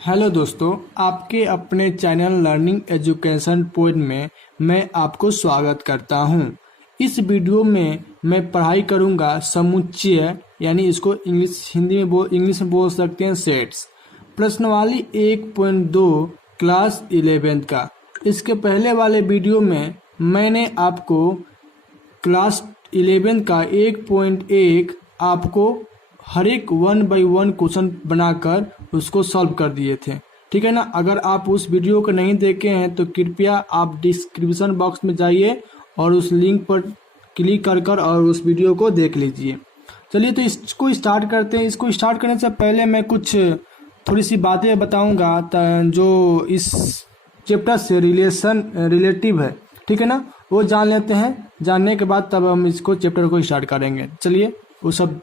Hello दोस्तों, आपके अपने चैनल लर्निंग एजुकेशन पॉइंट में मैं आपको स्वागत करता हूं। इस वीडियो में मैं पढ़ाई करूंगा समुच्चय, यानी इसको इंग्लिश में बोल सकते हैं सेट्स। प्रश्नवाली 1.2 क्लास 11 का। इसके पहले वाले वीडियो में मैंने आपको क्लास 11 का 1.1 आपको हर एक 1 बाई 1 क्वेश्चन बनाकर उसको सॉल्व कर दिए थे, ठीक है ना। अगर आप उस वीडियो को नहीं देखे हैं तो कृपया आप डिस्क्रिप्शन बॉक्स में जाइए और उस लिंक पर क्लिक कर और उस वीडियो को देख लीजिए। चलिए तो इसको स्टार्ट करते हैं। इसको स्टार्ट करने से पहले मैं कुछ थोड़ी सी बातें बताऊंगा जो इस चैप्टर से रिलेटिव है, ठीक है ना। वो जान लेते हैं, जानने के बाद तब हम इसको चैप्टर को स्टार्ट करेंगे। चलिए वो सब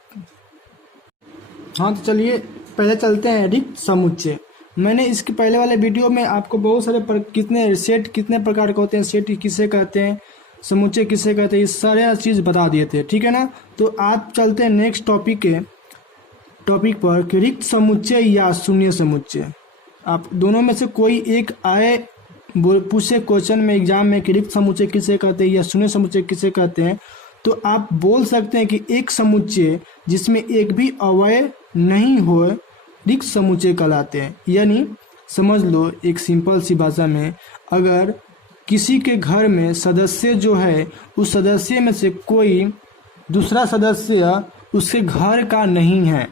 तो चलिए पहले चलते हैं रिक्त समुच्चय। मैंने इसके पहले वाले वीडियो में आपको बहुत सारे कितने प्रकार के होते हैं, सेट किसे कहते हैं, समुच्चय किसे कहते हैं, ये सारे चीज़ बता दिए थे, ठीक है ना। तो आज चलते हैं नेक्स्ट टॉपिक पर कि रिक्त समुच्चय या शून्य समुच्चय। आप दोनों में से कोई एक आए पूछे क्वेश्चन में एग्जाम में कि रिक्त समुच्चय किसे कहते हैं या शून्य समुच्चय किसे कहते हैं, तो आप बोल सकते हैं कि एक समुच्चय जिसमें एक भी अवयव नहीं हो रिक्त समुच्चय कहलाते हैं। यानी समझ लो एक सिंपल सी भाषा में, अगर किसी के घर में सदस्य जो है उस सदस्य में से कोई दूसरा सदस्य उसके घर का नहीं है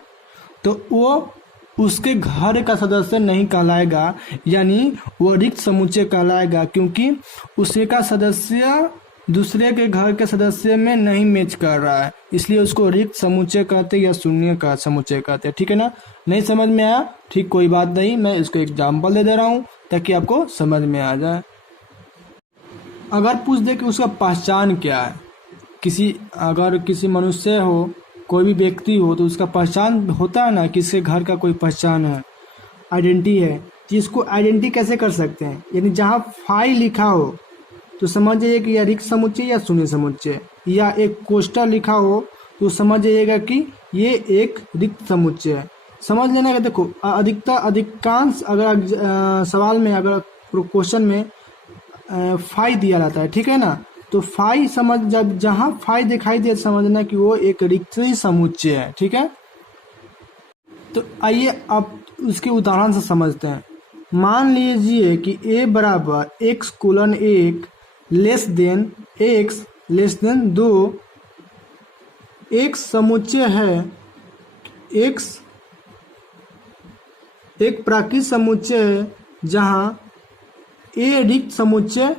तो वो उसके घर का सदस्य नहीं कहलाएगा, यानी वो रिक्त समुच्चय कहलाएगा, क्योंकि उसका सदस्य दूसरे के घर के सदस्य में नहीं मैच कर रहा है, इसलिए उसको रिक्त समुच्चय कहते हैं या शून्य का समुच्चय कहते हैं, ठीक है ना। नहीं समझ में आया, ठीक, कोई बात नहीं, मैं इसको एग्जाम्पल दे रहा हूँ ताकि आपको समझ में आ जाए। अगर पूछ दे कि उसका पहचान क्या है, अगर किसी मनुष्य हो, कोई भी व्यक्ति हो, तो उसका पहचान होता है ना, किसके घर का कोई पहचान है, आइडेंटिटी है। तो इसको आइडेंटिटी कैसे कर सकते हैं, यानी जहाँ फाइल लिखा हो तो समझ जाइए कि यह रिक्त समुच्चय या शून्य समुच्चय, या एक कोष्ठक लिखा हो तो समझ जाइएगा कि ये एक रिक्त समुच्चय है। समझ लेना कि देखो अधिकांश अगर सवाल में अगर क्वेश्चन में फाई दिया जाता है, ठीक है ना, तो फाई जब जहाँ फाई दिखाई दे समझना कि वो एक रिक्त समुच्चय है, ठीक है। तो आइए अब उसके उदाहरण से समझते हैं। मान लीजिए कि a बराबर x:1 less than x less than 2। एक समुच्चय है, x एक प्राकृत समुच्चय है जहाँ a रिक्त समुच्चय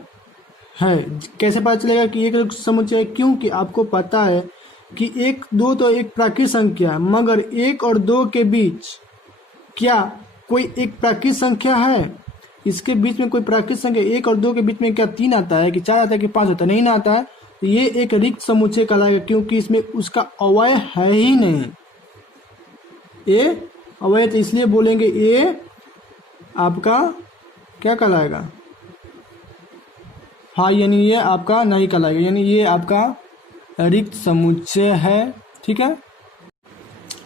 है। कैसे पता चलेगा कि एक रिक्त समुच्चय है, क्योंकि आपको पता है कि 1, 2 तो एक प्राकृत संख्या है, मगर 1 और 2 के बीच क्या कोई एक प्राकृत संख्या है? इसके बीच में कोई प्राकृत संख्या 1 और 2 के बीच में क्या 3 आता है कि 4 आता है कि 5 आता है? नहीं ना आता है। तो ये एक रिक्त समुच्चय कहलाएगा, क्योंकि इसमें उसका अवयव है ही नहीं। ए अवयव, तो इसलिए बोलेंगे ए आपका क्या कहलाएगा, हाँ, यानी ये आपका नहीं कहलाएगा, यानी ये आपका रिक्त समुच्चय है, ठीक है।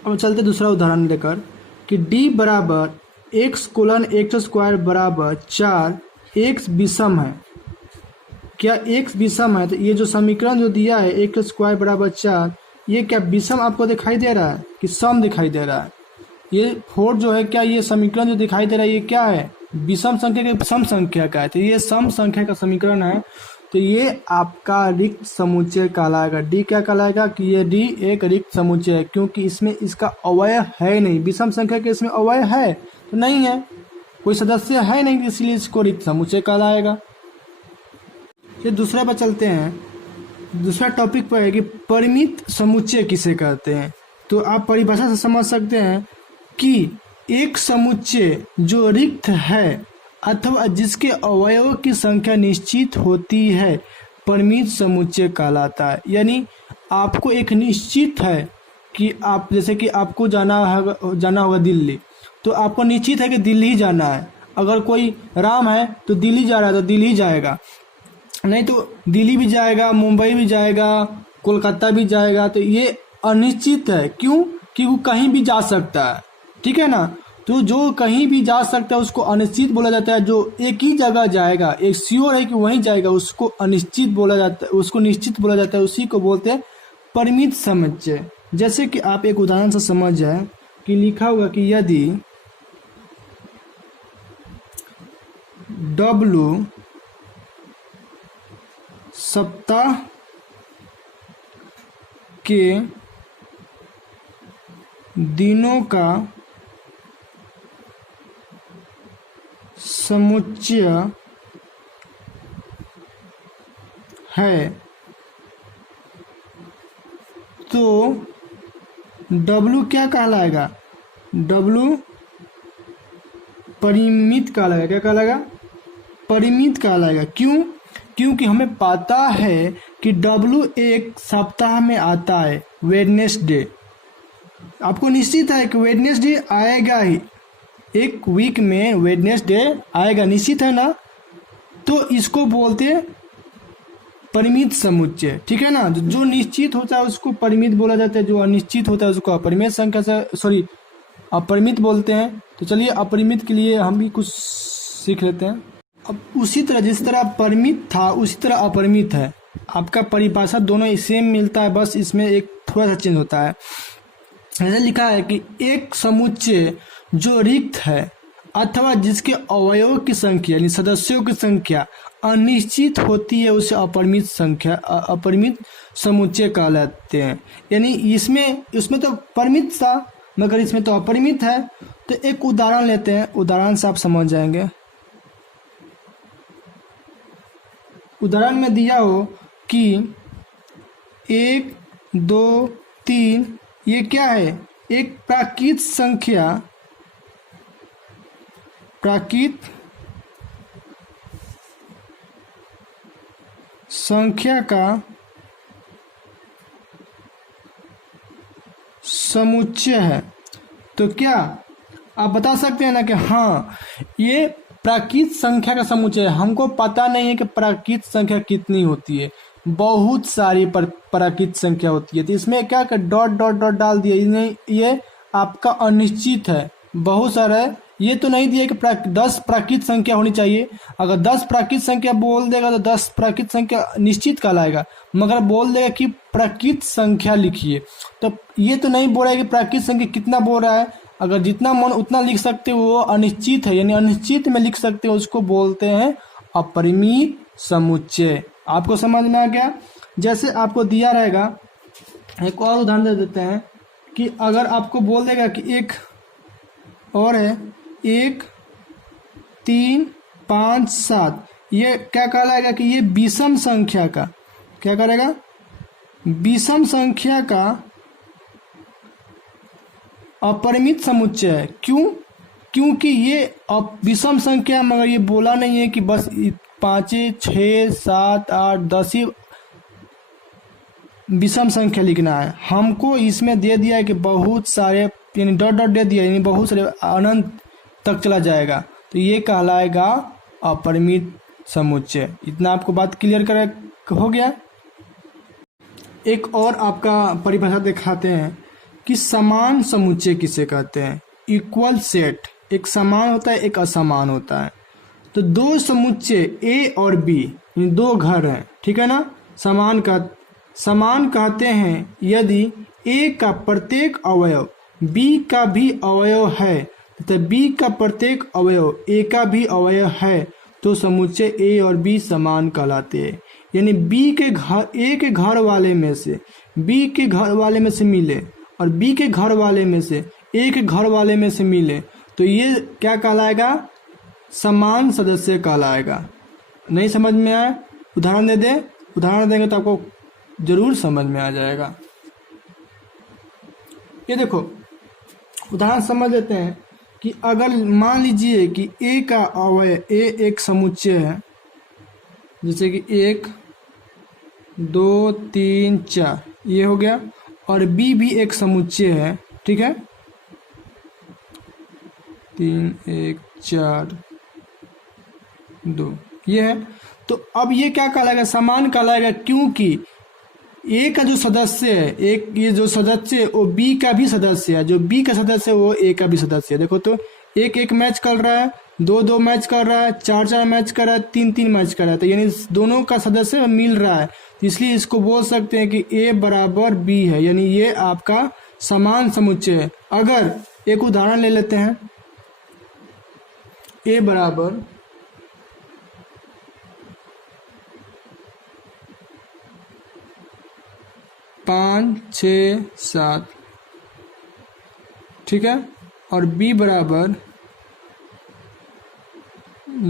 अब चलते दूसरा उदाहरण लेकर कि d बराबर x:x² बराबर 4, x विषम है। क्या x विषम है? तो ये जो समीकरण जो दिया है x² बराबर 4, ये क्या विषम आपको दिखाई दे रहा है कि सम दिखाई दे रहा है? ये 4 जो है, क्या ये समीकरण जो दिखाई दे रहा है ये क्या है, विषम संख्या के सम संख्या का है? तो ये सम संख्या का समीकरण है, तो ये आपका रिक्त समुच्चय कहलाएगा। डी क्या कहलाएगा कि ये डी एक रिक्त समुच्चय है, क्योंकि इसमें इसका अवयव है नहीं। विषम संख्या के इसमें अवयव है तो नहीं है, कोई सदस्य है नहीं, इसलिए इसको रिक्त समुच्चय कहलाएगा। ये दूसरे पर चलते हैं। दूसरा टॉपिक पर है कि परिमित समुच्चय किसे कहते हैं। तो आप परिभाषा से समझ सकते हैं कि एक समुच्चय जो रिक्त है अथवा जिसके अवयवों की संख्या निश्चित होती है परिमित समुच्चय कहलाता है। यानी आपको एक निश्चित है कि आप, जैसे कि आपको जाना होगा दिल्ली, तो आपको निश्चित है कि दिल्ली ही जाना है। अगर कोई राम है तो दिल्ली जा रहा है तो दिल्ली ही जाएगा, नहीं तो दिल्ली भी जाएगा, मुंबई भी जाएगा, कोलकाता भी जाएगा। तो ये अनिश्चित है, क्यों? कि वो कहीं भी जा सकता है, ठीक है ना। तो जो कहीं भी जा सकता है उसको अनिश्चित बोला जाता है। जो एक ही जगह जाएगा, एक श्योर है कि वहीं जाएगा, उसको अनिश्चित बोला जाता है, उसको निश्चित बोला जाता है, उसी को बोलते हैं परिमित समुच्चय। जैसे कि आप एक उदाहरण से समझ जाए कि लिखा होगा कि यदि W सप्ताह के दिनों का समुच्चय है तो W क्या कहलाएगा? W परिमित कहलाएगा। क्या कहलाएगा? परिमित कहलाएगा। क्यों? क्योंकि हमें पता है कि W एक सप्ताह में आता है, वेडनेसडे। आपको निश्चित है कि वेडनेसडे आएगा ही, एक वीक में वेडनेसडे आएगा, निश्चित है ना। तो इसको बोलते हैं परिमित समुच्चय, ठीक है ना। जो निश्चित होता है उसको परिमित बोला जाता है, जो अनिश्चित होता है उसको अपरिमित संख्या से अपरिमित बोलते हैं। तो चलिए अपरिमित के लिए हम भी कुछ सीख लेते हैं। अब उसी तरह जिस तरह परिमित था उसी तरह अपरिमित है। आपका परिभाषा दोनों सेम मिलता है, बस इसमें एक थोड़ा सा चेंज होता है। ऐसे लिखा है कि एक समुच्चय जो रिक्त है अथवा जिसके अवयवों की संख्या यानी सदस्यों की संख्या अनिश्चित होती है उसे अपरिमित समुच्चय कहलाते हैं। यानी इसमें तो परिमित था मगर इसमें तो अपरिमित है। तो एक उदाहरण लेते हैं, उदाहरण से आप समझ जाएंगे। उदाहरण में दिया हो कि 1 2 3 ये क्या है? एक प्राकृत संख्या का समुच्चय है। तो क्या आप बता सकते हैं ना कि हाँ ये प्राकृत संख्या का समुच्चय है। हमको पता नहीं है कि प्राकृत संख्या कितनी होती है, बहुत सारी प्राकृत संख्या होती है। तो इसमें क्या कर डॉट डॉट डॉट डाल दिया, नहीं ये आपका अनिश्चित है, बहुत सारा है। ये तो नहीं दिया कि 10 प्राकृत संख्या होनी चाहिए। अगर 10 प्राकृत संख्या बोल देगा तो 10 प्राकृत संख्या निश्चित कहलाएगा, मगर बोल देगा कि प्राकृत संख्या लिखिए तो ये तो नहीं बोल रहा है कि प्राकृत संख्या कितना बोल रहा है। अगर जितना मन उतना लिख सकते हो वो अनिश्चित है, यानी अनिश्चित में लिख सकते हो, उसको बोलते हैं अपरिमित समुच्चय। आपको समझ में आ गया? जैसे आपको दिया रहेगा, एक और उदाहरण दे देते हैं कि अगर आपको बोल देगा कि एक और है 1 3 5 7, ये क्या कहलाएगा कि ये विषम संख्या का क्या करेगा? विषम संख्या का अपरिमित समुच्चय है। क्यों? क्योंकि ये विषम संख्या, मगर ये बोला नहीं है कि बस 5 6 7 8 10 ही विषम संख्या लिखना है। हमको इसमें दे दिया है कि बहुत सारे, यानी डॉट डॉट दे दिया, यानी बहुत सारे अनंत तक चला जाएगा, तो ये कहलाएगा अपरिमित समुच्चय। इतना आपको बात क्लियर कर हो गया। एक और आपका परिभाषा दिखाते हैं कि समान समुच्चय किसे कहते हैं। इक्वल सेट, एक समान होता है एक असमान होता है। तो दो समुच्चय A और B, दो घर हैं, ठीक है ना। समान कहते हैं यदि A का प्रत्येक अवयव B का भी अवयव है तथा B का प्रत्येक अवयव A का भी अवयव है तो समुच्चय A और B समान कहलाते हैं। यानी A के घर वाले में से B के घर वाले में से मिले और B के घर वाले में से A के घर वाले में से मिले तो ये क्या कहलाएगा? समान सदस्य कहलाएगा। नहीं समझ में आया? उदाहरण दे दे, उदाहरण देंगे तो आपको जरूर समझ में आ जाएगा। ये देखो उदाहरण समझ लेते हैं कि अगर मान लीजिए कि A का अवयव A एक समुच्चय है, जैसे कि 1 2 3 4 ये हो गया, और B भी एक समुच्चय है, ठीक है, 3 1 4 2 ये है। तो अब ये क्या कहलाएगा? समान कहलाएगा, क्योंकि ए का जो सदस्य है, एक ये जो सदस्य है वो बी का भी सदस्य है, जो बी का सदस्य है वो ए का भी सदस्य है। देखो तो एक एक मैच कर रहा है, दो दो मैच कर रहा है, चार चार मैच कर रहा है, तीन तीन मैच कर रहा है, तो यानी दोनों का सदस्य मिल रहा है, तो इसलिए इसको बोल सकते हैं कि ए बराबर बी है, यानी ये आपका समान समुच्चय है। अगर एक उदाहरण ले लेते हैं, ए बराबर 5 6 7, ठीक है, और बी बराबर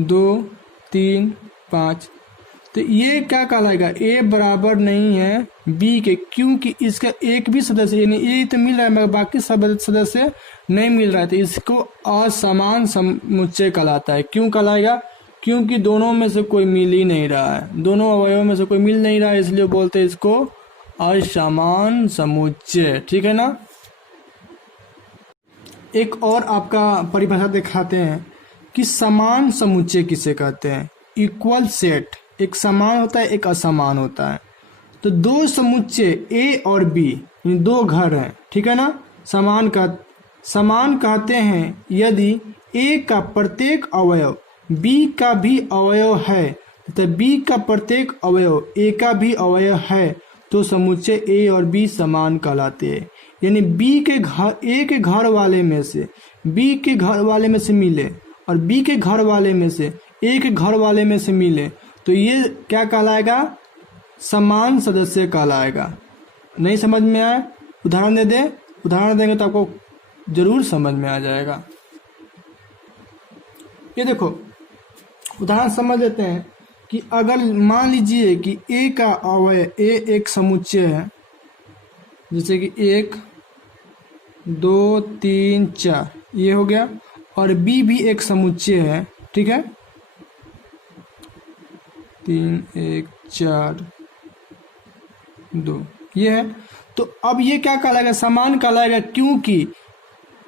2 3 5, तो ये क्या कहलाएगा, ए बराबर नहीं है बी के, क्योंकि इसका एक भी सदस्य यानी ए तो मिल रहा है मगर बाकी सब सदस्य नहीं मिल रहा है, तो इसको असमान समुच्चय कहलाता है। क्यों कहलाएगा, क्योंकि दोनों में से कोई मिल ही नहीं रहा है, दोनों अवयवों में से कोई मिल नहीं रहा है, इसलिए बोलते हैं इसको असमान समुच्चय, ठीक है ना। एक और आपका परिभाषा दिखाते हैं कि समान समुच्चय किसे कहते हैं। इक्वल सेट, एक समान होता है एक असमान होता है, तो दो समुच्चय ए और बी दो घर हैं, ठीक है ना। समान कहते हैं यदि ए का प्रत्येक अवयव बी का भी अवयव है तथा बी का प्रत्येक अवयव ए का भी अवयव है तो समुच्चय ए और बी समान कहलाते हैं। यानी बी के घर, ए के घर वाले में से बी के घर वाले में से मिले और बी के घर वाले में से ए के घर वाले में से मिले, तो ये क्या कहलाएगा, समान सदस्य कहलाएगा। नहीं समझ में आया, उदाहरण दे दे, उदाहरण देंगे तो आपको जरूर समझ में आ जाएगा। ये देखो उदाहरण समझ लेते हैं कि अगर मान लीजिए कि ए का अवयव, ए एक समुच्चय है, जैसे कि 1 2 3 4 ये हो गया, और बी भी एक समुच्चय है, ठीक है, 3 1 4 2 ये है, तो अब ये क्या कहलाएगा, समान कहलाएगा, क्योंकि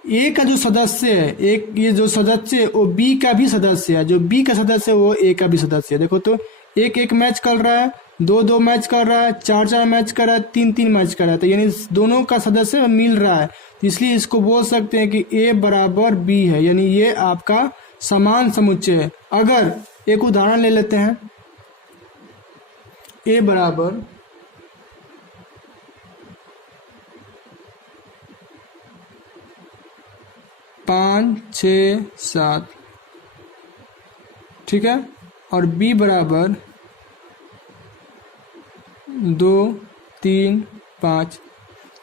ए का जो सदस्य है, एक ये जो सदस्य है वो बी का भी सदस्य है, जो बी का सदस्य है वो ए का भी सदस्य है। देखो तो एक एक मैच कर रहा है, दो दो मैच कर रहा है, चार चार मैच कर रहा है, तीन तीन मैच कर रहा है, तो यानी दोनों का सदस्य मिल रहा है, तो इसलिए इसको बोल सकते हैं कि ए बराबर बी है, यानी ये आपका समान समुच्चय है। अगर एक उदाहरण ले लेते हैं, ए बराबर 5 6 7, ठीक है, और बी बराबर 2 3 5,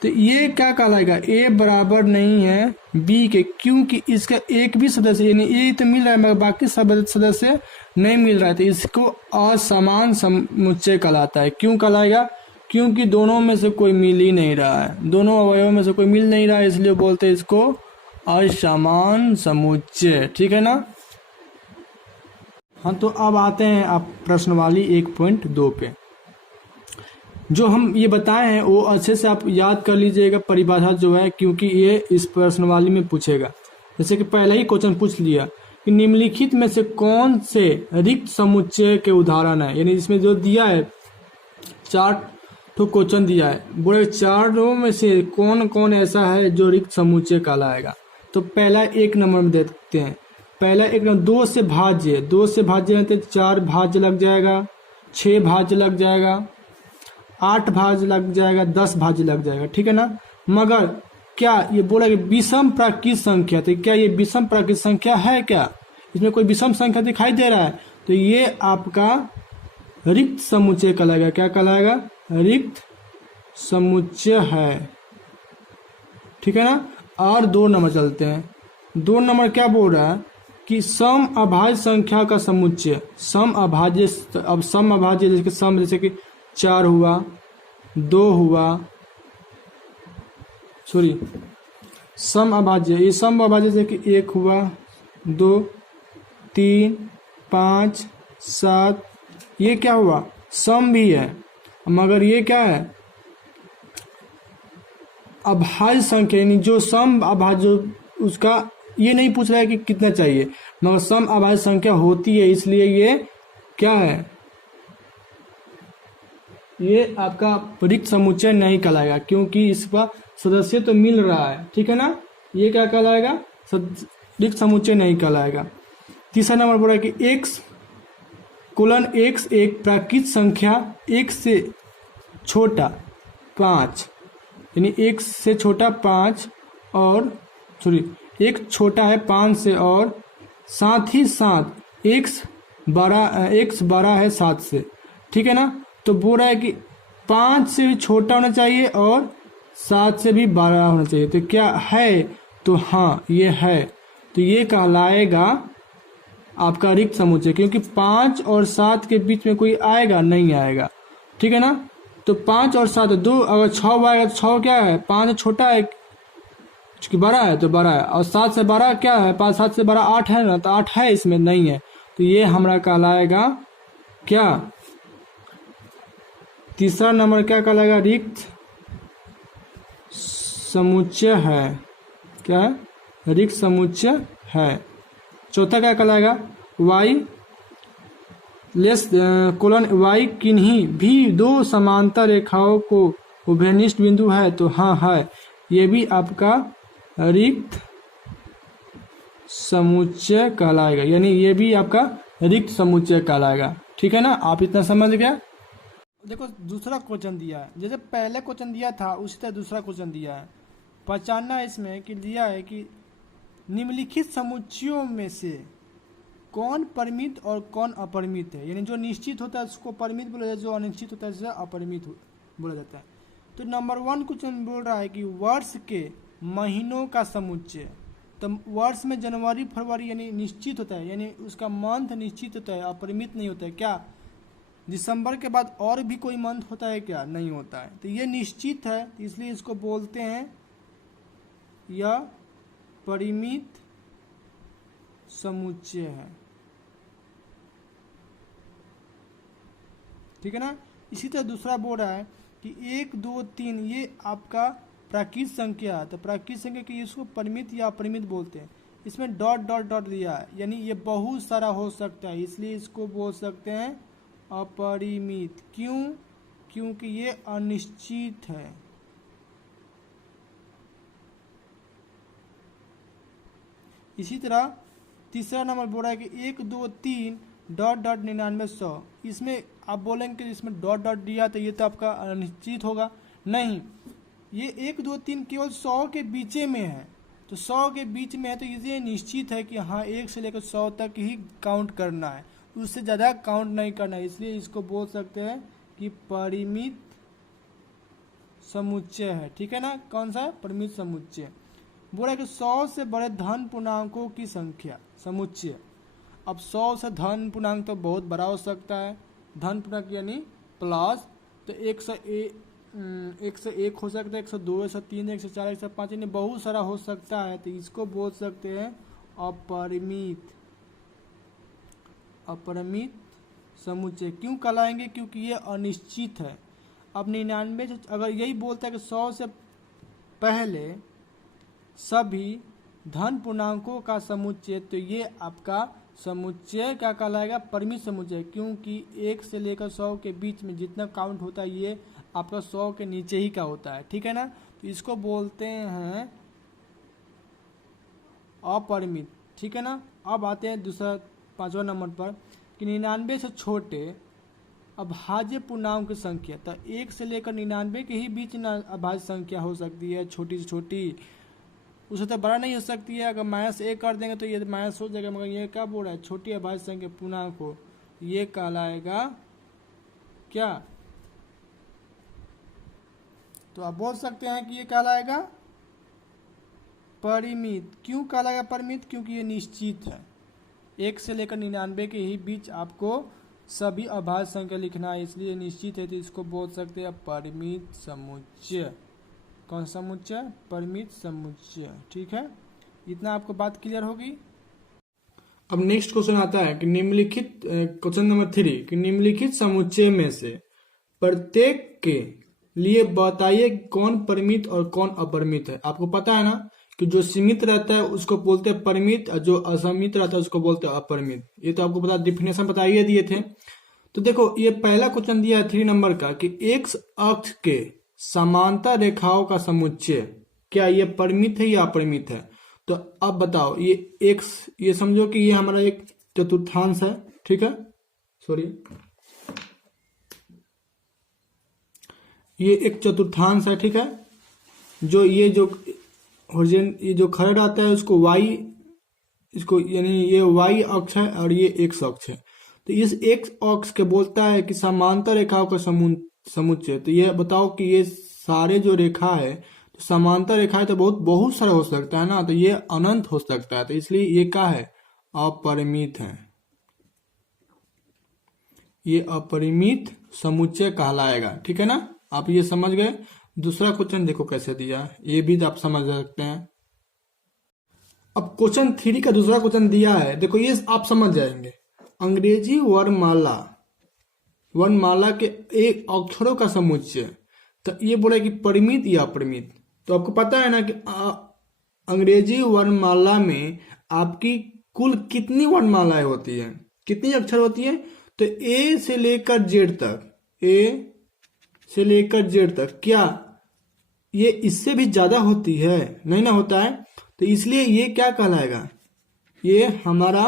तो ये क्या कहलाएगा, ए बराबर नहीं है बी के, क्योंकि इसका एक भी सदस्य यानी ए तो मिल रहा है मगर बाकी सब सदस्य नहीं मिल रहा है, तो इसको असमान समुच्चय कहलाता है। क्यों कहलाएगा, क्योंकि दोनों में से कोई मिल ही नहीं रहा है, दोनों अवयवों में से कोई मिल नहीं रहा है, इसलिए बोलते हैं इसको असमान समुच्चय, ठीक है ना। हाँ, तो अब आते हैं आप प्रश्नवाली 1.2 पे। जो हम ये बताए हैं वो अच्छे से आप याद कर लीजिएगा परिभाषा जो है, क्योंकि ये इस प्रश्नवाली में पूछेगा। जैसे कि पहला ही क्वेश्चन पूछ लिया कि निम्नलिखित में से कौन से रिक्त समुच्चय के उदाहरण है, यानी इसमें जो दिया है 4 तो क्वेश्चन दिया है, बोले चारों में से कौन कौन ऐसा है जो रिक्त समुच्चय कहलाएगा। तो पहला 1 नंबर में देखते हैं, पहला 1 नंबर 2 से भाज्य, 2 से भाज्य है तो 4 भाज्य लग जाएगा, 6 भाज्य लग जाएगा, 8 भाज्य लग जाएगा, 10 भाज्य लग जाएगा, ठीक है ना। मगर क्या ये बोला कि विषम प्राकृत संख्या, तो क्या ये विषम प्राकृत संख्या है, क्या इसमें कोई विषम संख्या दिखाई दे रहा है, तो ये आपका रिक्त समुच्चय कहलाएगा। क्या कहलाएगा, रिक्त समुच्चय है, ठीक है ना। और 2 नंबर चलते हैं, 2 नंबर क्या बोल रहा है कि सम अभाज्य संख्या का समुच्चय, सम अभाज्य, अब सम अभाज्य जैसे सम, जैसे कि 4 हुआ, 2 हुआ, सॉरी सम अभाज्य, ये सम अभाज्य जैसे कि 1 हुआ, 2 3 5 7, ये क्या हुआ, सम भी है, मगर ये क्या है, अभाज्य संख्या, यानी जो सम अभाज्य उसका ये नहीं पूछ रहा है कि कितना चाहिए, मगर सम अभाज्य संख्या होती है, इसलिए ये क्या है, ये आपका रिक्त समुच्चय नहीं कहलाएगा, क्योंकि इसका सदस्य तो मिल रहा है, ठीक है ना। ये क्या कहलाएगा, रिक्त समुच्चय नहीं कहलाएगा। तीसरा नंबर बोला कि x कोलन x एक प्राकृत संख्या x से छोटा 5, यानी x से छोटा 5 और x छोटा है 5 से, और साथ ही साथ x बड़ा है 7 से, ठीक है ना। तो बोल रहा है कि 5 से भी छोटा होना चाहिए और 7 से भी बड़ा होना चाहिए। तो क्या है, तो हाँ ये है, तो ये कहलाएगा आपका रिक्त समुच्चय, क्योंकि 5 और 7 के बीच में कोई आएगा नहीं आएगा, ठीक है ना। तो 5 और 7 दो, अगर 6 आएगा तो 6 क्या है, 5 छोटा है क्योंकि बड़ा है तो बड़ा है, और 7 से बड़ा क्या है, 5 7 से बड़ा 8 है ना, तो 8 है, इसमें नहीं है। तो ये हमारा कहलाएगा क्या, तीसरा नंबर क्या कहलाएगा, रिक्त समुच्चय है। क्या है, रिक्त समुच्चय है। चौथा क्या कहलाएगा, y लेस कोलन y किन्हीं भी दो समांतर रेखाओं को उभयनिष्ठ बिंदु है, तो हाँ है, ये भी आपका रिक्त समुच्चय कहलाएगा, यानी ये भी आपका रिक्त समुच्चय कहलाएगा, ठीक है ना। आप इतना समझ गया। देखो दूसरा क्वेश्चन दिया है, जैसे पहले क्वेश्चन दिया था उसी तरह दूसरा क्वेश्चन दिया है। पहचानना इसमें कि दिया है कि निम्नलिखित समुच्चयों में से कौन परिमित और कौन अपरिमित है, यानी जो निश्चित होता है उसको परिमित बोला जाता है, जो अनिश्चित होता है उसे अपरिमित बोला जाता है। तो नंबर 1 क्वेश्चन बोल रहा है कि वर्ष के महीनों का समुच्चय। तो वर्ष में जनवरी फरवरी यानी निश्चित होता है, यानी उसका मंथ निश्चित होता है, अपरिमित नहीं होता है। क्या दिसंबर के बाद और भी कोई मंथ होता है क्या, नहीं होता है। तो ये निश्चित है, इसलिए इसको बोलते हैं यह परिमित समुच्चय है, ठीक है ना। इसी तरह दूसरा बोल रहा है कि 1 2 3 ये आपका प्राकृत संख्या है, तो प्राकृत संख्या की इसको परिमित या अपरिमित बोलते हैं। इसमें डॉट डॉट डॉट दिया है, यानी ये बहुत सारा हो सकता है, इसलिए इसको बोल सकते हैं अपरिमित। क्यों, क्योंकि ये अनिश्चित है। इसी तरह तीसरा नंबर बोल रहा है कि 1 2 3 डॉट डॉट 99 100, इसमें आप बोलेंगे कि इसमें डॉट डॉट दिया तो ये तो आपका अनिश्चित होगा, नहीं, ये 1 2 3 केवल 100 के बीच में है, तो 100 के बीच में है, तो ये निश्चित है कि हाँ 1 से लेकर 100 तक ही काउंट करना है, उससे ज़्यादा काउंट नहीं करना है, इसलिए इसको बोल सकते हैं कि परिमित समुच्चय है, ठीक है ना। कौन सा, परिमित समुच्चय। बोला कि 100 से बड़े धन पूर्णांकों की संख्या समुच्चय। अब 100 से धन पूर्णांक तो बहुत बड़ा हो सकता है, धन पूर्णांक यानी प्लस, तो 101 हो सकता है, 102, 103, 104, 105, यानी बहुत सारा हो सकता है, तो इसको बोल सकते हैं अपरिमित समुच्चय। क्यों कहलाएंगे, क्योंकि ये अनिश्चित है। अब 99 अगर यही बोलता है कि 100 से पहले सभी धन पूर्णांकों का समुच्चय, तो ये आपका समुच्चय क्या कहलाएगा, परिमित समुच्चय, क्योंकि 1 से लेकर 100 के बीच में जितना काउंट होता है ये आपका 100 के नीचे ही का होता है, ठीक है ना। तो इसको बोलते हैं अपरिमित, ठीक है ना। अब आते हैं दूसरा 5वां नंबर पर कि 99 से छोटे अभाज्य पूर्णांक की संख्या। तो 1 से लेकर 99 के ही बीच ना अभाज्य संख्या हो सकती है, छोटी से छोटी, उससे तो बड़ा नहीं हो सकती है। अगर -1 कर देंगे तो ये माइनस हो जाएगा, मगर ये क्या बोल रहा है, छोटी अभाज्य संख्या पूर्णांक को, ये कहलाएगा क्या, तो आप बोल सकते हैं कि ये कहलाएगा परिमित। क्यों कहलाएगा परिमित, क्योंकि ये निश्चित है, 1 से लेकर 99 के ही बीच आपको सभी अभाज्य संख्या लिखना है, इसलिए निश्चित है, तो इसको बोल सकते हैं परिमित समुच्चय। कौन सा समुच्चय, परिमित समुच्चय, ठीक है। इतना आपको बात क्लियर होगी। अब नेक्स्ट क्वेश्चन आता है कि निम्नलिखित, क्वेश्चन नंबर 3 कि निम्नलिखित समुच्चय में से प्रत्येक के लिए बताइए कौन परिमित और कौन अपरिमित है। आपको पता है ना कि जो सीमित रहता है उसको बोलते हैं परिमित, और जो असीमित रहता है उसको बोलते हैं अपरिमित। ये तो आपको पता, डिफिनेशन बताइए दिए थे। तो देखो ये पहला क्वेश्चन दिया है 3 नंबर का कि एक्स अक्ष के समांतर रेखाओं का समुच्चय क्या ये परिमित है या अपरिमित है। तो अब बताओ ये एक्स, ये समझो कि ये हमारा एक चतुर्थांश है, ठीक है, सॉरी ये एक चतुर्थांश है, ठीक है, जो ये जो ये जो खड़ा रहता है उसको वाई, इसको यानी ये वाई अक्ष है और ये एक्स अक्ष है। तो इस एक्स अक्ष के बोलता है कि समांतर रेखाओं का समुच्चय। तो ये बताओ कि ये सारे जो रेखा है तो समांतर रेखा है तो बहुत बहुत सारा हो सकता है ना, तो ये अनंत हो सकता है, तो इसलिए ये क्या है, अपरिमित है, ये अपरिमित समुच्चय कहलाएगा, ठीक है ना। आप ये समझ गए। दूसरा क्वेश्चन देखो कैसे दिया है, ये भी आप समझ सकते हैं। अब क्वेश्चन 3 का दूसरा क्वेश्चन दिया है, देखो ये आप समझ जाएंगे। अंग्रेजी वर्णमाला के एक अक्षरों का समुच्चय, तो ये बोला कि परिमित या अपरिमित। तो आपको पता है ना कि अंग्रेजी वर्णमाला में आपकी कुल कितनी वर्णमालाएं होती है, कितनी अक्षर होती है। तो ए से लेकर जेड तक, ए से लेकर जेड तक, क्या ये इससे भी ज्यादा होती है, नहीं ना होता है। तो इसलिए ये क्या कहलाएगा, ये हमारा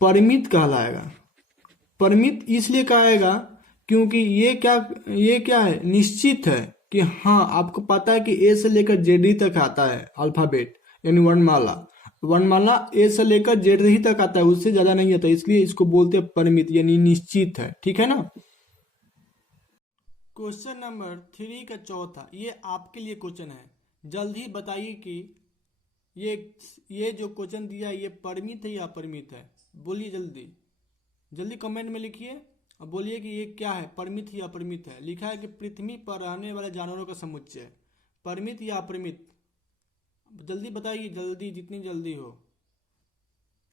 परिमित कहलाएगा। परिमित इसलिए कहेगा क्योंकि ये क्या है, निश्चित है कि हाँ आपको पता है कि ए से लेकर जेड ही तक आता है अल्फाबेट, यानी वर्णमाला ए से लेकर जेड ही तक आता है, उससे ज्यादा नहीं आता, इसलिए इसको बोलते हैं परिमित, यानी निश्चित है, ठीक है ना। क्वेश्चन नंबर 3 का चौथा, ये आपके लिए क्वेश्चन है, जल्द ही बताइए कि ये जो क्वेश्चन दिया है ये परिमित है या अपरिमित है। बोलिए जल्दी जल्दी कमेंट में लिखिए और बोलिए कि ये क्या है, परिमित या अपरिमित है। लिखा है कि पृथ्वी पर रहने वाले जानवरों का समुच्चय, परिमित या अपरिमित, जल्दी बताइए, जल्दी जितनी जल्दी हो।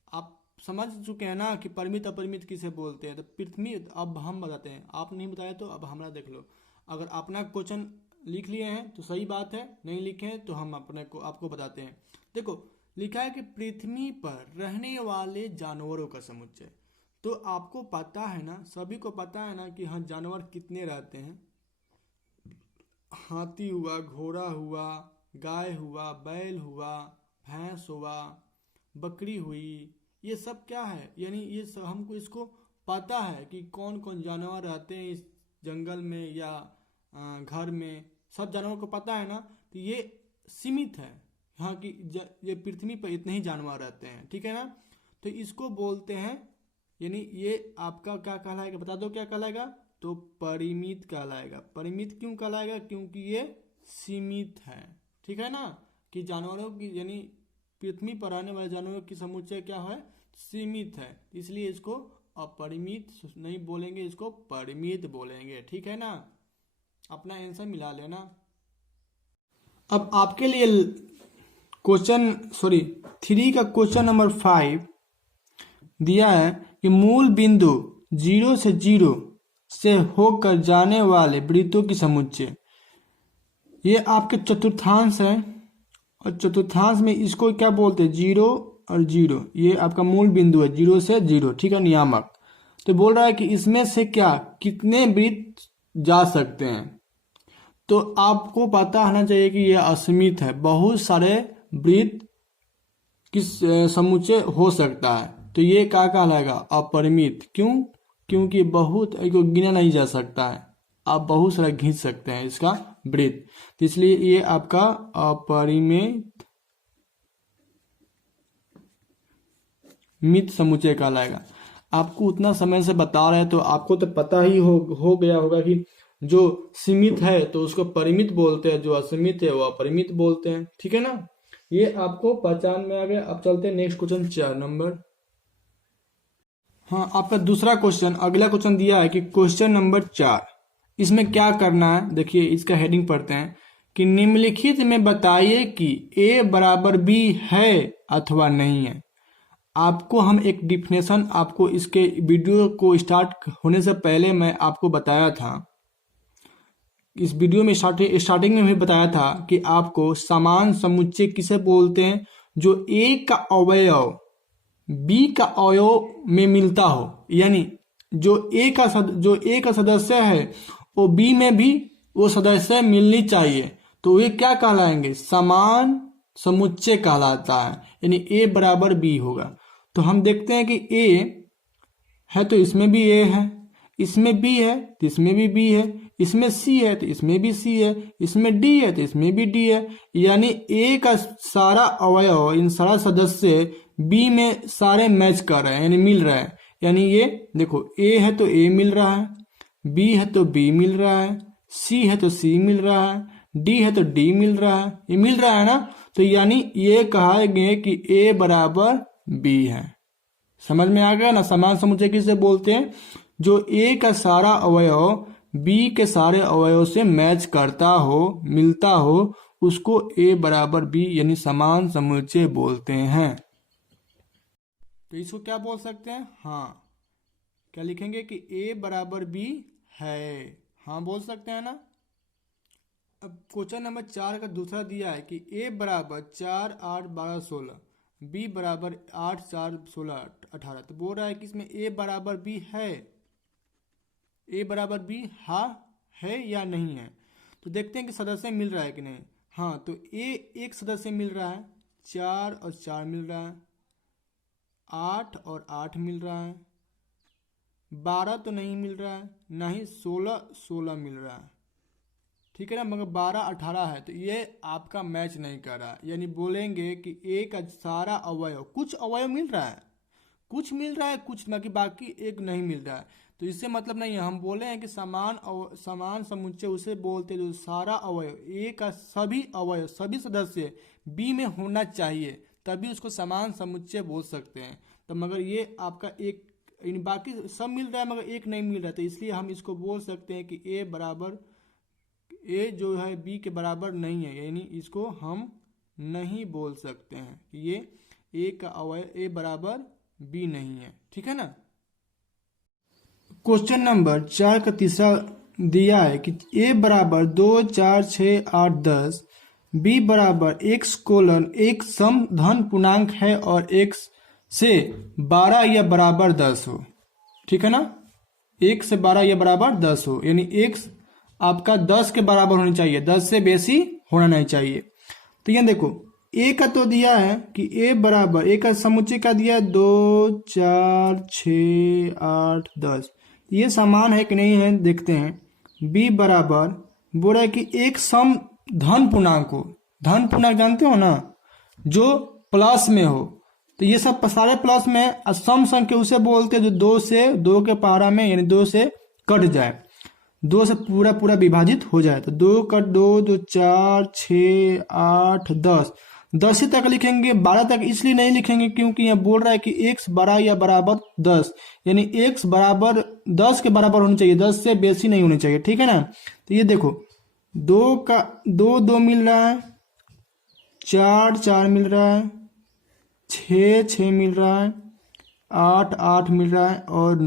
आप समझ चुके हैं ना कि परिमित अपरिमित किसे बोलते हैं। तो पृथ्वी, अब हम बताते हैं, आप नहीं बताए तो अब हमारा देख लो। अगर अपना क्वेश्चन लिख लिए हैं तो सही बात है, नहीं लिखे हैं तो हम अपने को आपको बताते हैं। देखो लिखा है कि पृथ्वी पर रहने वाले जानवरों का समुच्चय। तो आपको पता है ना, सभी को पता है ना कि हाँ जानवर कितने रहते हैं। हाथी हुआ, घोड़ा हुआ, गाय हुआ, बैल हुआ, भैंस हुआ, बकरी हुई, ये सब क्या है, यानी ये सब हमको इसको पता है कि कौन कौन जानवर रहते हैं इस जंगल में या घर में, सब जानवरों को पता है ना। तो ये सीमित है हाँ कि ये पृथ्वी पर इतने ही जानवर रहते हैं, ठीक है ना। तो इसको बोलते हैं, यानी ये आपका क्या कहलाएगा, बता दो क्या कहलाएगा। तो परिमित कहलाएगा। परिमित क्यों कहलाएगा, क्योंकि ये सीमित है, ठीक है ना, कि जानवरों की यानी पृथ्वी पर आने वाले जानवरों की समुच्चय क्या है, सीमित है, इसलिए इसको अपरिमित नहीं बोलेंगे, इसको परिमित बोलेंगे, ठीक है ना। अपना आंसर मिला लेना। अब आपके लिए क्वेश्चन 3 का क्वेश्चन नंबर 5 दिया है कि मूल बिंदु 0 से 0 से होकर जाने वाले वृत्तों की समुच्चय। ये आपके चतुर्थांश है और चतुर्थांश में इसको क्या बोलते हैं, 0 और 0, ये आपका मूल बिंदु है 0 से 0, ठीक है, नियामक। तो बोल रहा है कि इसमें से क्या कितने वृत्त जा सकते हैं। तो आपको पता होना चाहिए कि यह असीमित है, बहुत सारे वृत्त किस समुच्चय हो सकता है। तो ये क्या कहलाएगा, अपरिमित। क्यों, क्योंकि बहुत को गिना नहीं जा सकता है, आप बहुत सारा खींच सकते हैं इसका वृत्त, तो इसलिए ये आपका अपरिमित समुच्चय कहलाएगा। आपको उतना समय से बता रहे हैं तो आपको तो पता ही हो गया होगा कि जो सीमित है तो उसको परिमित बोलते हैं, जो असीमित है वो अपरिमित बोलते हैं, ठीक है ना। ये आपको पहचान में आ गया। अब चलते हैं नेक्स्ट क्वेश्चन 4 नंबर। हाँ, आपका दूसरा क्वेश्चन, अगला क्वेश्चन दिया है कि क्वेश्चन नंबर 4, इसमें क्या करना है। देखिए इसका हेडिंग पढ़ते हैं कि निम्नलिखित में बताइए कि a बराबर b है अथवा नहीं है। आपको हम एक डिफिनेशन, आपको इसके वीडियो को स्टार्ट होने से पहले मैं आपको बताया था, इस वीडियो में स्टार्टिंग में भी बताया था कि आपको समान समुच्चय किसे बोलते हैं, जो a का अवयव b का अवयव में मिलता हो, यानी जो ए का सदस्य है वो बी में भी वो सदस्य मिलनी चाहिए, तो ये क्या कहलाएंगे, समान समुच्चय कहलाता है, यानी ए बराबर बी होगा। तो हम देखते हैं कि ए है तो इसमें भी ए है, इसमें बी है तो इसमें भी बी है, इसमें सी है तो इसमें भी सी है, इसमें डी है तो इसमें भी डी है, यानी ए का सारा अवयव, इन सारा सदस्य बी में सारे मैच कर रहे हैं, यानी मिल रहा है। यानी ये देखो ए है तो ए मिल रहा है, बी है तो बी मिल रहा है, सी है तो सी मिल रहा है, डी है तो डी मिल रहा है, ये मिल रहा है ना। तो यानी ये कहेंगे कि ए बराबर बी है। समझ में आ गया ना, समान समुच्चय किसे बोलते हैं, जो ए का सारा अवयव बी के सारे अवयव से मैच करता हो, मिलता हो, उसको ए बराबर बी यानी समान समुच्चय बोलते हैं। तो इसको क्या बोल सकते हैं, हाँ, क्या लिखेंगे कि ए बराबर बी है, हाँ बोल सकते हैं ना। अब क्वेश्चन नंबर 4 का दूसरा दिया है कि ए बराबर 4 8 12 16, बी बराबर 8 4 16 18। तो बोल रहा है कि इसमें ए बराबर बी है, ए बराबर बी हाँ है या नहीं है। तो देखते हैं कि सदस्य मिल रहा है कि नहीं। हाँ, तो ए एक सदस्य मिल रहा है, 4 और 4 मिल रहा है, 8 और 8 मिल रहा है, 12 तो नहीं मिल रहा है, ना ही 16 मिल रहा है, ठीक है ना, मगर 12 18 है, तो ये आपका मैच नहीं कर रहा, यानी बोलेंगे कि ए का सारा अवयव, कुछ अवयव मिल रहा है, कुछ मिल रहा है, कुछ बाकी एक नहीं मिल रहा है, तो इससे मतलब नहीं है। हम बोले हैं कि समान समुच्चय उसे बोलते जो सारा अवयव, ए का सभी अवयव, सभी सदस्य बी में होना चाहिए, तभी उसको समान समुच्चय बोल सकते हैं। तो मगर ये आपका एक, बाकी सब मिल रहा है मगर एक नहीं मिल रहा है, तो इसलिए हम इसको बोल सकते हैं कि ए बराबर, ए जो है बी के बराबर नहीं है, यानी इसको हम नहीं बोल सकते हैं कि ये ए का अवयव ए बराबर बी नहीं है, ठीक है ना। क्वेश्चन नंबर 4 का तीसरा दिया है कि ए बराबर 2 4 6 8 10, बी बराबर x:1 सम धन पूर्णांक है और x से 12 या बराबर 10 हो, ठीक है ना, 1 से 12 या बराबर 10 हो, यानी x आपका 10 के बराबर होनी चाहिए, 10 से बेसी होना नहीं चाहिए। तो ये देखो ए का तो दिया है कि ए बराबर, ए का समुच्चय का दिया है 2 4 6 8 10, ये समान है कि नहीं है देखते हैं। बी बराबर बोल रहा है कि एक सम धन पूर्णांक हो, धन पूर्णांक जानते हो ना, जो प्लस में हो, तो ये सब सारे प्लस में है। सम संख्या उसे बोलते हैं जो 2 से 2 के पारा में, यानी 2 से कट जाए, 2 से पूरा पूरा विभाजित हो जाए, तो 2 कट 2 2 4 6 8 10, 10 ही तक लिखेंगे, 12 तक इसलिए नहीं लिखेंगे क्योंकि यह बोल रहा है कि x 12 या बराबर 10, यानी x बराबर 10 के बराबर होनी चाहिए, 10 से बेसी नहीं होनी चाहिए, ठीक है ना। तो ये देखो 2 का 2 2 मिल रहा है, 4 4 मिल रहा है, 6 6 मिल रहा है, 8 8 मिल रहा है और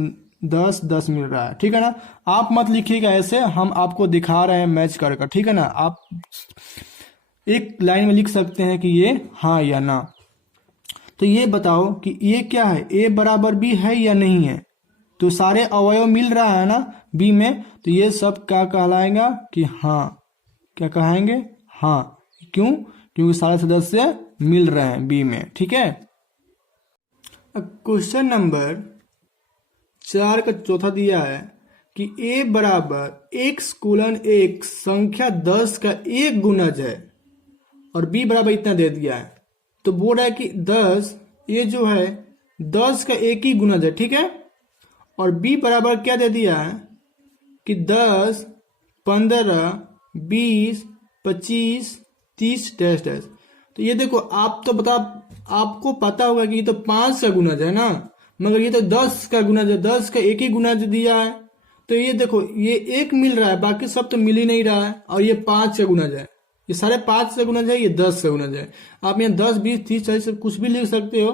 10 10 मिल रहा है, ठीक है ना। आप मत लिखिएगा ऐसे, हम आपको दिखा रहे हैं मैच कर कर, ठीक है ना। आप एक लाइन में लिख सकते हैं कि ये हाँ या ना। तो ये बताओ कि ये क्या है, ए बराबर बी है या नहीं है। तो सारे अवयव मिल रहा है ना बी में, तो ये सब क्या कहलाएगा कि हाँ, क्या कहेंगे, हाँ, क्यों, क्योंकि सारे सदस्य मिल रहे हैं बी में, ठीक है। क्वेश्चन नंबर 4 का चौथा दिया है कि ए बराबर x:1 संख्या 10 का एक गुणज है और b बराबर इतना दे दिया है। तो बोल रहा है कि 10, ये जो है 10 का एक ही गुणज है, ठीक है, और b बराबर क्या दे दिया है कि 10 15 20 25 30 डैश डैश। तो ये देखो आप तो आपको पता होगा कि ये तो 5 का गुणज है ना, मगर ये तो 10 का गुणज है, 10 का एक ही गुणज दिया है। तो ये देखो ये एक मिल रहा है, बाकी सब तो मिल ही नहीं रहा है, और ये 5 का गुणज है, ये सारे 5 का गुणज है, ये 10 का गुणज है। आप यहाँ 10 20 30 40 कुछ भी लिख सकते हो,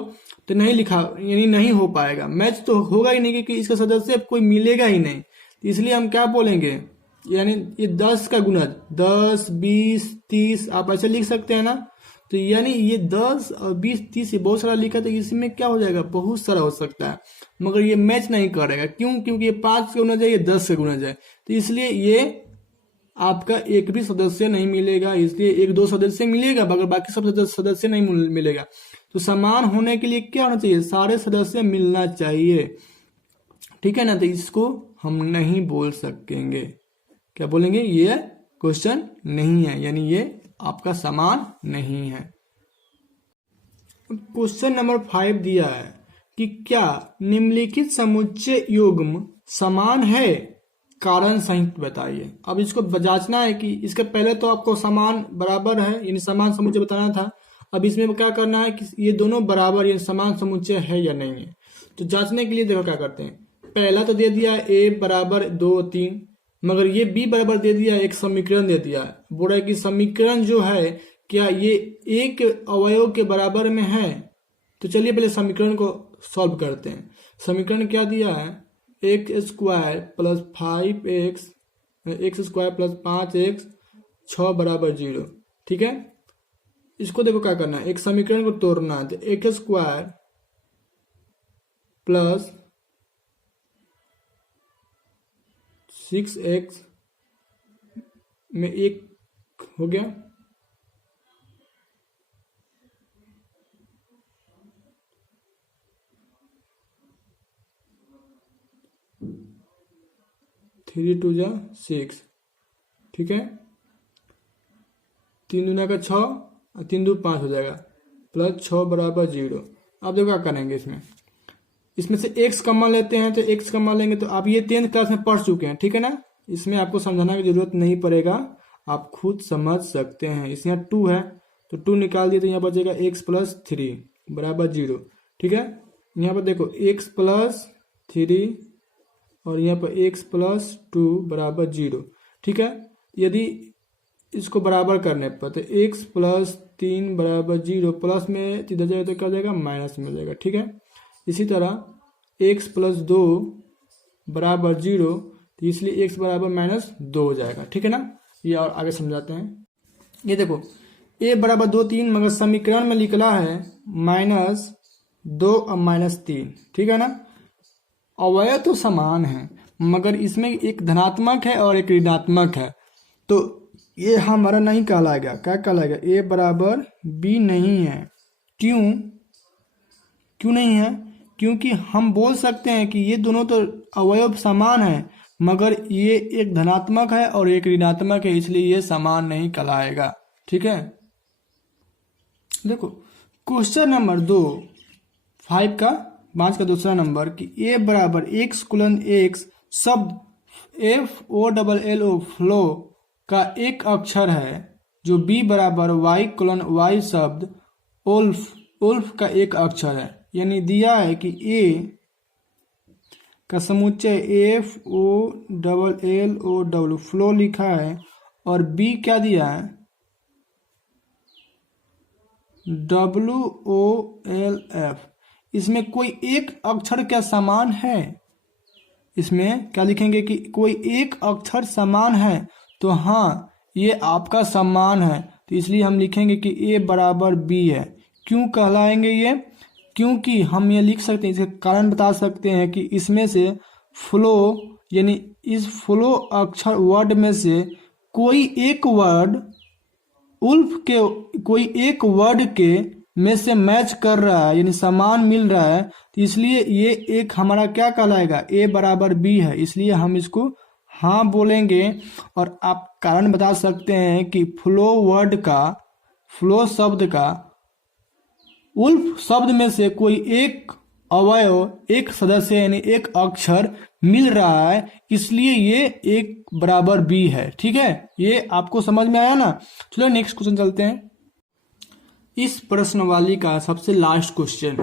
तो नहीं लिखा, यानी नहीं हो पाएगा, मैच तो होगा ही नहीं, क्योंकि इसका सदस्य कोई मिलेगा ही नहीं। इसलिए हम क्या बोलेंगे यानी ये 10 का गुणज 10, 20, 30 आप ऐसे लिख सकते हैं ना। तो यानी ये 10 और 20, 30 ये बहुत सारा लिखा, तो इसमें क्या हो जाएगा, बहुत सारा हो सकता है, मगर ये मैच नहीं करेगा। क्यों? क्योंकि ये 5 का गुणज है, ये 10 का गुणज है, तो इसलिए ये आपका एक भी सदस्य नहीं मिलेगा। इसलिए एक दो सदस्य मिलेगा, मगर बाकी सब सदस्य नहीं मिलेगा। तो समान होने के लिए क्या होना चाहिए, सारे सदस्य मिलना चाहिए, ठीक है ना। तो इसको हम नहीं बोल सकेंगे, क्या बोलेंगे, ये क्वेश्चन नहीं है, यानी ये आपका समान नहीं है। क्वेश्चन नंबर 5 दिया है कि क्या निम्नलिखित समुच्चय युग्म समान है, कारण सहित बताइए। अब इसको जांचना है कि इसके पहले तो आपको समान बराबर है यानी समान समुच्चय बताना था। अब इसमें क्या करना है कि ये दोनों बराबर यानी समान समुच्चय है या नहीं है। तो जांचने के लिए देखो क्या करते हैं, पहला तो दे दिया ए बराबर 2, 3, मगर ये बी बराबर दे दिया, एक समीकरण दे दिया। बोल रहा है कि समीकरण जो है क्या ये एक अवयव के बराबर में है। तो चलिए पहले समीकरण को सॉल्व करते हैं। समीकरण क्या दिया है, x square plus 5x, x square plus 5x 6 बराबर 0, ठीक है। इसको देखो क्या करना है, एक समीकरण को तोड़ना है। तो एक्स स्क्वायर प्लस 6x में 1 हो गया, थ्री टू जा 6, ठीक है। 3 दूना का 6 और 3 दू 5 हो जाएगा, प्लस 6 बराबर 0। अब देखो क्या करेंगे, इसमें से x कॉमन लेते हैं। तो x कॉमन लेंगे तो आप ये 10th क्लास में पढ़ चुके हैं, ठीक है ना। इसमें आपको समझाना की जरूरत नहीं पड़ेगा, आप खुद समझ सकते हैं। इस यहाँ 2 है तो 2 निकाल दिए तो यहाँ बचेगा x प्लस 3 बराबर 0, ठीक है। यहाँ पर देखो x प्लस 3 और यहाँ पर x प्लस 2 बराबर 0, ठीक है। यदि इसको बराबर करने पर तो x प्लस 3 बराबर 0, प्लस में इधर जाए तो क्या हो जाएगा, माइनस में हो जाएगा, ठीक है। इसी तरह x प्लस 2 बराबर 0, तो इसलिए x बराबर -2 हो जाएगा, ठीक है ना। ये और आगे समझाते हैं। ये देखो a बराबर 2, 3, मगर समीकरण में लिखला है -2 और -3, ठीक है ना। अवयव तो समान है, मगर इसमें एक धनात्मक है और एक ऋणात्मक है, तो ये हमारा नहीं कहलाएगा। क्या कहलाएगा, a बराबर b नहीं है। क्यों नहीं है, क्योंकि हम बोल सकते हैं कि ये दोनों तो अवयव समान है, मगर ये एक धनात्मक है और एक ऋणात्मक है, इसलिए ये समान नहीं कहलाएगा, ठीक है। देखो क्वेश्चन नंबर 2 5 का दूसरा नंबर कि a बराबर x कुलन x शब्द FOLLO फ्लो का एक अक्षर है, जो b बराबर y कुलन y शब्द उल्फ का एक अक्षर है। यानी दिया है कि a का समुच्चय FOLLO फ्लो लिखा है और b क्या दिया है, WOLF। इसमें कोई एक अक्षर क्या समान है, इसमें क्या लिखेंगे कि कोई एक अक्षर समान है, तो हाँ ये आपका समान है, तो इसलिए हम लिखेंगे कि a बराबर b है। क्यों कहलाएंगे ये, क्योंकि हम ये लिख सकते हैं, इसके कारण बता सकते हैं कि इसमें से फ्लो यानी इस फ्लो अक्षर वर्ड में से कोई एक वर्ड उल्फ के कोई एक वर्ड के में से मैच कर रहा है, यानी समान मिल रहा है, तो इसलिए ये एक हमारा क्या कहलाएगा, a बराबर b है, इसलिए हम इसको हाँ बोलेंगे। और आप कारण बता सकते हैं कि फ्लो शब्द का उल्फ शब्द में से कोई एक अवयव, एक सदस्य यानी एक अक्षर मिल रहा है, इसलिए ये एक बराबर b है, ठीक है। ये आपको समझ में आया ना। चलो नेक्स्ट क्वेश्चन चलते हैं। इस प्रश्नवाली का सबसे लास्ट क्वेश्चन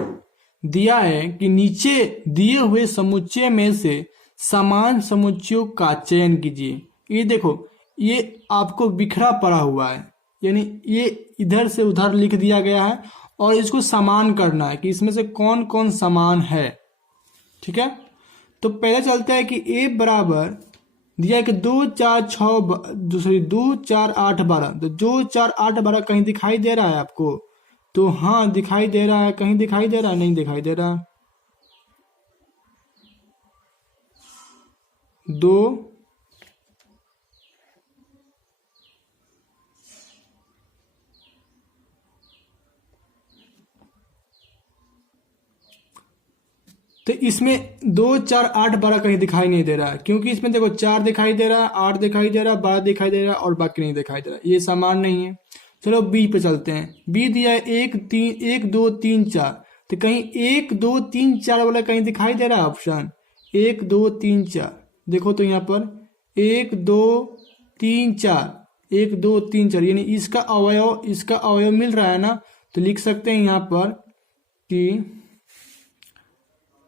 दिया है कि नीचे दिए हुए समुच्चय में से समान समुच्चयों का चयन कीजिए। ये देखो ये आपको बिखरा पड़ा हुआ है, यानी ये इधर से उधर लिख दिया गया है और इसको समान करना है कि इसमें से कौन कौन समान है, ठीक है। तो पहले चलते हैं कि a बराबर दिया है कि 2 4 6 दूसरी 2 4 8 12, तो 2 4 8 12 कहीं दिखाई दे रहा है आपको? तो हाँ दिखाई दे रहा है। कहीं दिखाई दे रहा है? नहीं दिखाई दे रहा। 2 तो इसमें 2 4 8 12 कहीं दिखाई नहीं दे रहा है, क्योंकि इसमें देखो 4 दिखाई दे रहा है, 8 दिखाई दे रहा है, 12 दिखाई दे रहा है और बाकी नहीं दिखाई दे रहा है। ये समान नहीं है। चलो बी पे चलते हैं। बी दिया है 1 2 3 4, तो कहीं 1 2 3 4 वाला कहीं दिखाई दे रहा है ऑप्शन? 1 2 3 4 देखो तो यहाँ पर 1 2 3 4, 1 2 3 4, यानी इसका अवयव मिल रहा है ना। तो लिख सकते हैं यहाँ पर कि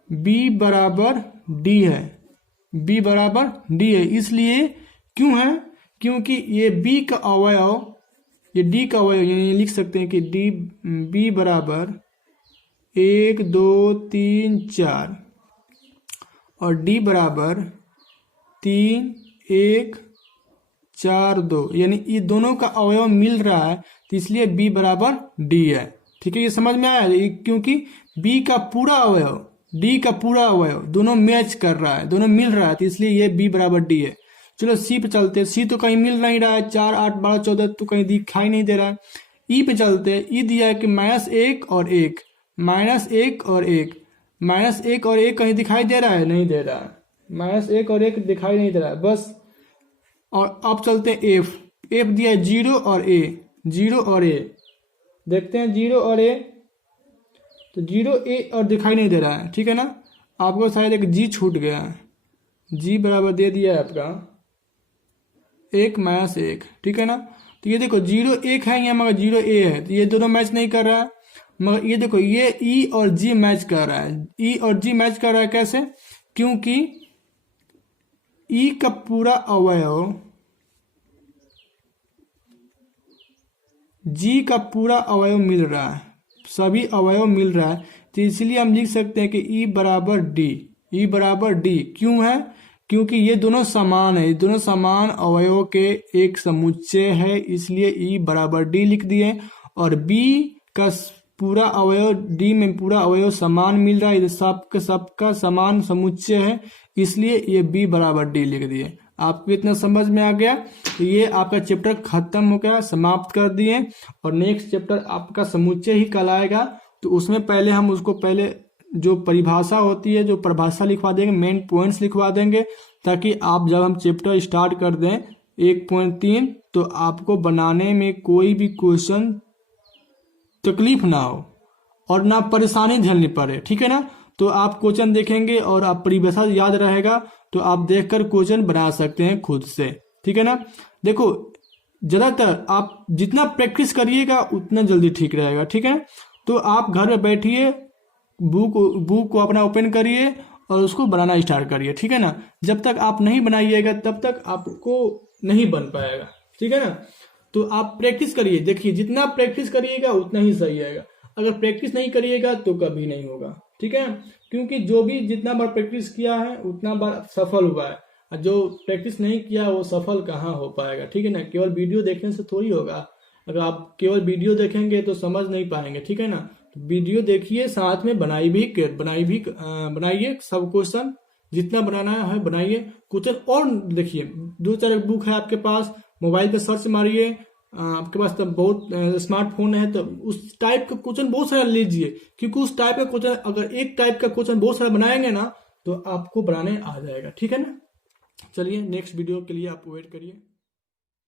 B बराबर D है। B बराबर D है, इसलिए क्यों है? क्योंकि ये B का अवयव, ये D का अवयव, यानी लिख सकते हैं कि B बराबर 1 2 3 4 और D बराबर 3 1 4 2, यानी ये दोनों का अवयव मिल रहा है, तो इसलिए B बराबर D है। ठीक है, ये समझ में आया? क्योंकि B का पूरा अवयव D का पूरा अवयव दोनों मैच कर रहा है, दोनों मिल रहा है, तो इसलिए ये B बराबर D है। चलो C पे चलते हैं। C तो कहीं मिल नहीं रहा है, 4 8 12 14 तो कहीं दिखाई नहीं दे रहा है। E पे चलते हैं। E दिया है कि -1 और 1, -1 और 1, -1 और 1 कहीं दिखाई दे रहा है? नहीं दे रहा है। -1 और 1 दिखाई नहीं दे रहा है बस। और अब चलते हैं F। F दिया है 0 और A, 0 और A, देखते हैं 0 और A, तो 0 A और दिखाई नहीं दे रहा है। ठीक है ना, आपको शायद एक G छूट गया है। G बराबर दे दिया है आपका 1 -1। ठीक है ना, तो ये देखो 0 1 है यहाँ, मगर 0 A है, तो ये दोनों मैच नहीं कर रहा है। मगर ये देखो ये E और G मैच कर रहा है। E और G मैच कर रहा है कैसे? क्योंकि E का पूरा अवयव G का पूरा अवयव मिल रहा है, सभी अवयव मिल रहा है, तो इसलिए हम लिख सकते हैं कि E बराबर D। E बराबर D क्यों है? क्योंकि ये दोनों समान है, ये दोनों समान अवयवों के एक समुच्चय है, इसलिए E बराबर D लिख दिए। और B का पूरा अवयव, D में पूरा अवयव समान मिल रहा है, सबका समान समुच्चय है, इसलिए ये B बराबर D लिख दिए। आपको इतना समझ में आ गया? तो ये आपका चैप्टर खत्म हो गया, समाप्त कर दिए। और नेक्स्ट चैप्टर आपका समुच्चय ही कहलाएगा, तो उसमें पहले हम उसको पहले जो परिभाषा होती है, जो परिभाषा लिखवा देंगे, मेन पॉइंट्स लिखवा देंगे, ताकि आप जब हम चैप्टर स्टार्ट कर दें 1.3 तो आपको बनाने में कोई भी क्वेश्चन तकलीफ ना हो और ना परेशानी झेलनी पड़े। ठीक है ना, तो आप क्वेश्चन देखेंगे और आप परिभाषा याद रहेगा, तो आप देखकर क्वेश्चन बना सकते हैं खुद से। ठीक है ना, देखो ज्यादातर आप जितना प्रैक्टिस करिएगा उतना जल्दी ठीक रहेगा। ठीक है, तो आप घर में बैठिए, बुक को अपना ओपन करिए और उसको बनाना स्टार्ट करिए। ठीक है ना, जब तक आप नहीं बनाइएगा तब तक आपको नहीं बन पाएगा। ठीक है ना, तो आप प्रैक्टिस करिए, देखिए जितना प्रैक्टिस करिएगा उतना ही सही आएगा। अगर प्रैक्टिस नहीं करिएगा तो कभी नहीं होगा। ठीक है, क्योंकि जो भी जितना बार प्रैक्टिस किया है उतना बार सफल हुआ है, और जो प्रैक्टिस नहीं किया वो सफल कहाँ हो पाएगा। ठीक है ना, केवल वीडियो देखने से थोड़ी होगा। अगर आप केवल वीडियो देखेंगे तो समझ नहीं पाएंगे। ठीक है ना, तो वीडियो देखिए, साथ में बनाइए सब क्वेश्चन, जितना बनाना है बनाइए क्वेश्चन। और देखिए 2-4 बुक है आपके पास, मोबाइल पे सर्च मारिए, आपके पास तो बहुत स्मार्टफोन है, तो उस टाइप का क्वेश्चन बहुत सारा लीजिए, क्योंकि उस टाइप का क्वेश्चन, अगर एक टाइप का क्वेश्चन बहुत सारा बनाएंगे ना तो आपको बनाने आ जाएगा। ठीक है ना, चलिए नेक्स्ट वीडियो के लिए आप वेट करिए।